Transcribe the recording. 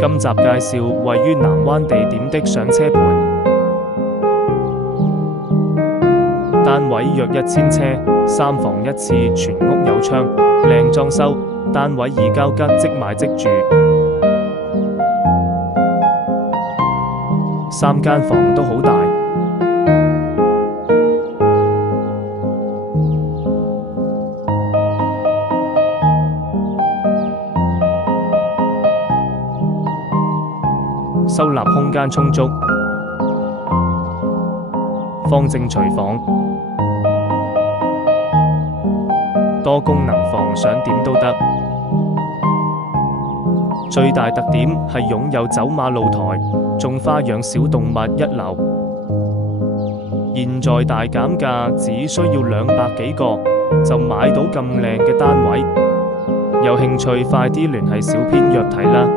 今集介紹位於南灣地點的上車盤，單位約1000車，3房1廁，全屋有窗，靚裝修，單位易交吉，即買即住，3間房都好大。收納空間充足，方正廚房，多功能房，想點都得。最大特點係擁有走馬露台、種花養小動物一流。現在大減價，只需要200幾個就買到咁靚嘅單位。有興趣快啲聯繫小編約睇啦！